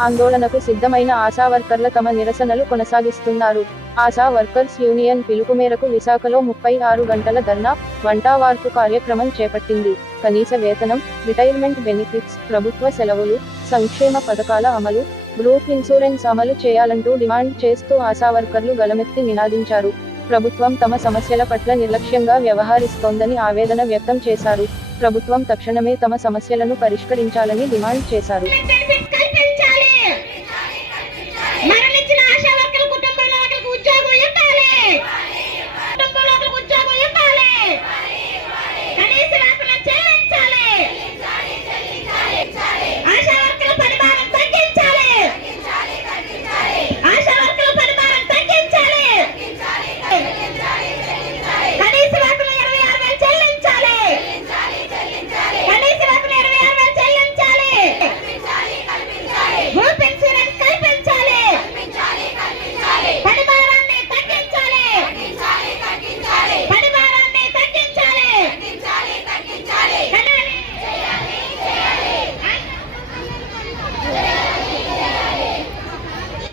ఆందోళనకు సిద్ధమైన ఆశా వర్కర్ల తమ నిరసనలు కొనసాగిస్తున్నారు. ఆశా వర్కర్స్ యూనియన్ పిలుపు మేరకు విశాఖలో ముప్పై ఆరు గంటల ధర్నా వంటావార్పు కార్యక్రమం చేపట్టింది. కనీస వేతనం రిటైర్మెంట్ బెనిఫిట్స్ ప్రభుత్వ సెలవులు సంక్షేమ పథకాల అమలు గ్రూప్ ఇన్సూరెన్స్ అమలు చేయాలంటూ డిమాండ్ చేస్తూ ఆశా వర్కర్లు గలమెత్తి నినాదించారు. ప్రభుత్వం తమ సమస్యల పట్ల నిర్లక్ష్యంగా వ్యవహరిస్తోందని ఆవేదన వ్యక్తం చేశారు. ప్రభుత్వం తక్షణమే తమ సమస్యలను పరిష్కరించాలని డిమాండ్ చేశారు.